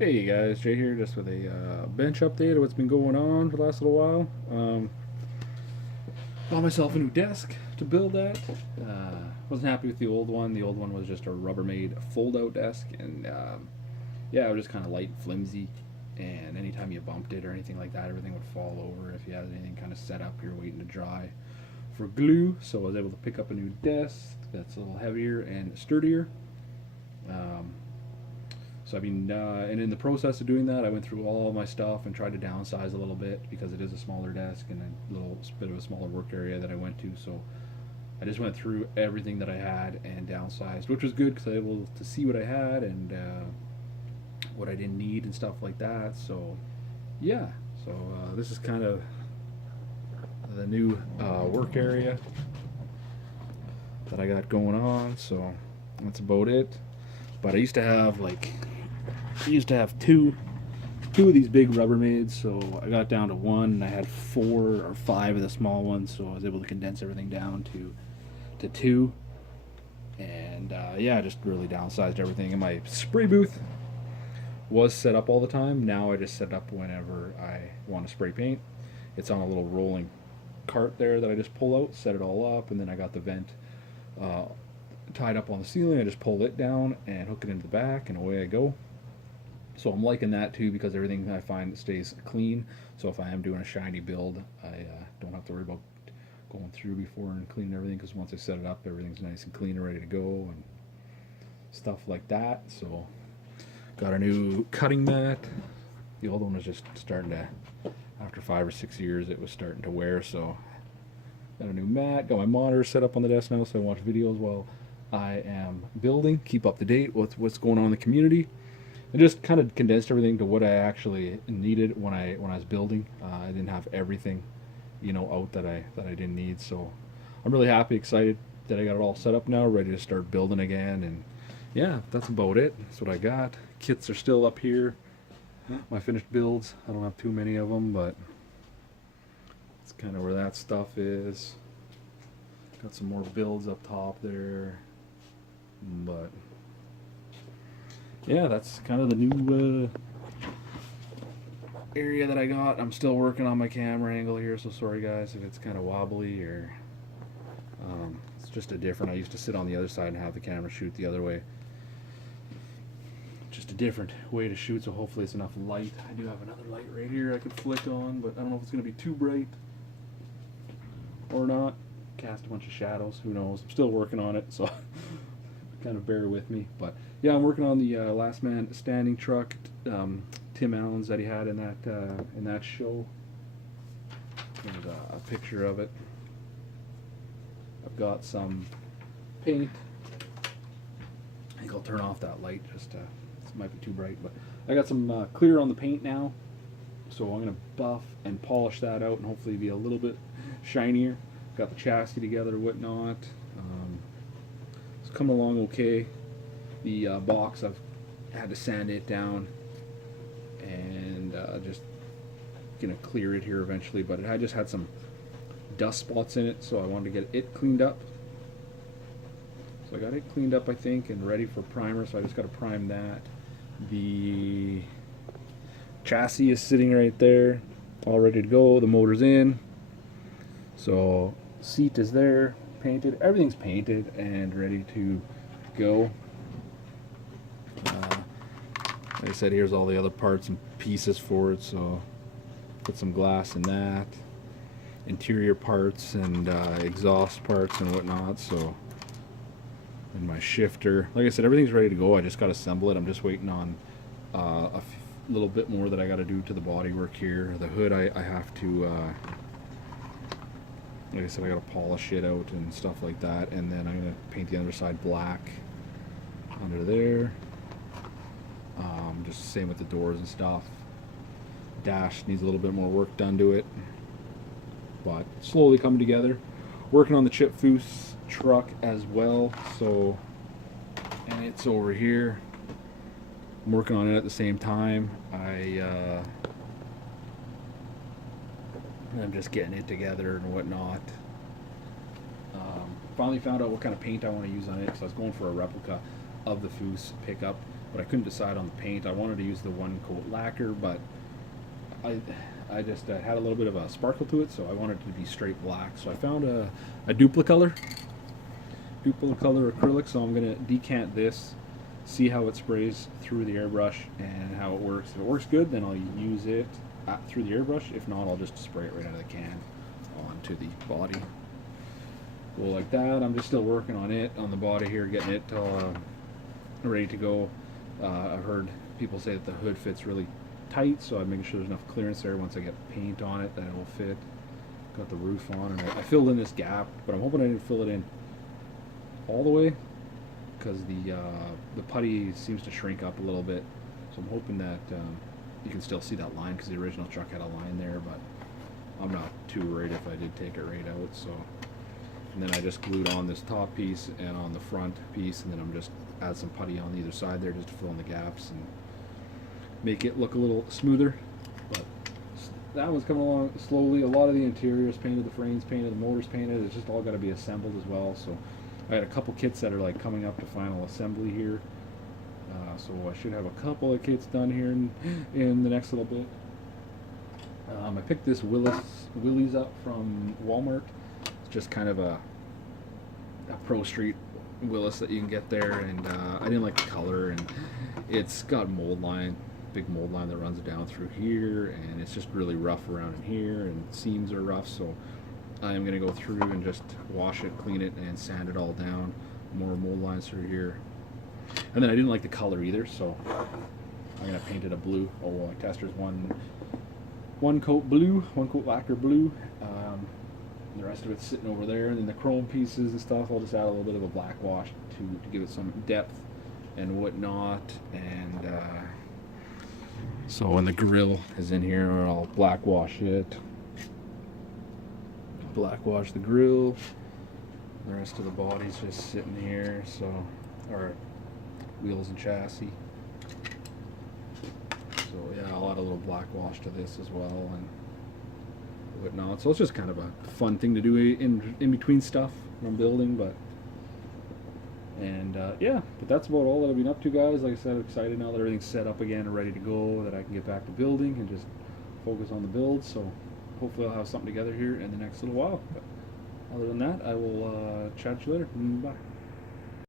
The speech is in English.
Hey guys, Jay here, just with a bench update of what's been going on for the last little while. Bought myself a new desk to build at. Wasn't happy with the old one. The old one was just a Rubbermaid fold-out desk, and yeah, it was just kind of light, and flimsy. And anytime you bumped it or anything like that, everything would fall over. If you had anything kind of set up, you're waiting to dry for glue. So I was able to pick up a new desk that's a little heavier and sturdier. Um, So I mean, and in the process of doing that, I went through all my stuff and tried to downsize a little bit because it is a smaller desk and a little bit of a smaller work area that I went to. So I just went through everything that I had and downsized, which was good because I was able to see what I had and what I didn't need and stuff like that. So yeah, so this is kind of the new work area that I got going on. So that's about it. But I used to have two of these big Rubbermaids, so I got down to one, and I had 4 or 5 of the small ones, so I was able to condense everything down to two, and yeah, just really downsized everything. And my spray booth was set up all the time. Now I just set up whenever I want to spray paint. It's on a little rolling cart there that I just pull out, set it all up, and then I got the vent uh, tied up on the ceiling. I just pull it down and hook it into the back, and away I go. So I'm liking that too because everything I find stays clean. So if I am doing a shiny build, I don't have to worry about going through before and cleaning everything because once I set it up, everything's nice and clean and ready to go and stuff like that. So got a new cutting mat. The old one was just starting to, after 5 or 6 years, it was starting to wear. So got a new mat. Got my monitor set up on the desk now, so I watch videos while I am building. Keep up to date with what's going on in the community. I just kind of condensed everything to what I actually needed when I was building. I didn't have everything, out that I didn't need. So I'm really happy, excited that I got it all set up now, ready to start building again. And yeah, that's about it. That's what I got. Kits are still up here. My finished builds. I don't have too many of them, but it's kind of where that stuff is. Got some more builds up top there, but yeah, that's kind of the new area that I got. I'm still working on my camera angle here, so sorry guys if it's kind of wobbly or it's just a different. I used to sit on the other side and have the camera shoot the other way. Just a different way to shoot, so hopefully it's enough light. I do have another light right here I could flick on, but I don't know if it's going to be too bright or not. Cast a bunch of shadows, who knows. I'm still working on it, so kind of bear with me. But yeah, I'm working on the Last Man Standing truck, Tim Allen's that he had in that show. There's a picture of it. I've got some paint. I think I'll turn off that light. This might be too bright, but I got some clear on the paint now. So I'm gonna buff and polish that out, and hopefully be a little bit shinier. Got the chassis together, whatnot. It's coming along okay. The box, I've had to sand it down and just gonna clear it here eventually, but I just had some dust spots in it, so I wanted to get it cleaned up. So I got it cleaned up, I think, and ready for primer, so I just got to prime that. The chassis is sitting right there, all ready to go. The motor's in. So seat is there, painted. Everything's painted and ready to go. Like I said, here's all the other parts and pieces for it. So put some glass in that. Interior parts and exhaust parts and whatnot. So, and my shifter. Like I said, everything's ready to go. I just got to assemble it. I'm just waiting on a little bit more that I got to do to the bodywork here. The hood, I have to. Like I said, I gotta polish it out and stuff like that, and then I'm gonna paint the underside black under there. Just the same with the doors and stuff. Dash needs a little bit more work done to it, but slowly coming together. Working on the chip foose truck as well, so, and it's over here. I'm working on it at the same time. I'm just getting it together and whatnot. Finally found out what kind of paint I want to use on it, because I was going for a replica of the foose pickup. but I couldn't decide on the paint. I wanted to use the one coat lacquer, but I just had a little bit of a sparkle to it, so I wanted it to be straight black. So I found a Duplicolor acrylic. So I'm gonna decant this, see how it sprays through the airbrush and how it works. If it works good, then I'll use it through the airbrush. If not, I'll just spray it right out of the can onto the body. Well, like that. I'm just still working on it, on the body here, getting it ready to go. I've heard people say that the hood fits really tight, so I'm making sure there's enough clearance there once I get paint on it that it will fit. Got the roof on, and I filled in this gap, but I'm hoping I didn't fill it in all the way, because the putty seems to shrink up a little bit. So I'm hoping that you can still see that line, because the original truck had a line there, but I'm not too worried if I did take it right out. So, and then I just glued on this top piece and on the front piece, and then I'm just add some putty on either side there just to fill in the gaps and make it look a little smoother. But that one's coming along slowly. A lot of the interiors painted, the frames painted, the motors painted. It's just all got to be assembled as well. So I had a couple kits that are like coming up to final assembly here. So I should have a couple of kits done here in the next little bit. I picked this Willys up from Walmart. It's just kind of a Pro Street Willis that you can get there, and I didn't like the color, and it's got mold line, big mold line that runs down through here, and it's just really rough around in here, and seams are rough. So I am going to go through and just wash it, clean it, and sand it all down. More mold lines through here. And then I didn't like the color either, so I'm going to paint it a blue. Oh, well, my tester's one coat blue, one coat lacquer blue. The rest of it's sitting over there, and then the chrome pieces and stuff, I'll just add a little bit of a black wash to give it some depth and whatnot. And so when the grill is in here, I'll black wash it. Black wash the grill. The rest of the body's just sitting here, so, or wheels and chassis. So yeah, I'll add a little black wash to this as well and whatnot. So it's just kind of a fun thing to do in between stuff when I'm building. But yeah, but that's about all that I've been up to, guys. Like I said, I'm excited now that everything's set up again and ready to go, that I can get back to building and just focus on the build. So hopefully I'll have something together here in the next little while. But other than that, I will chat to you later. Bye.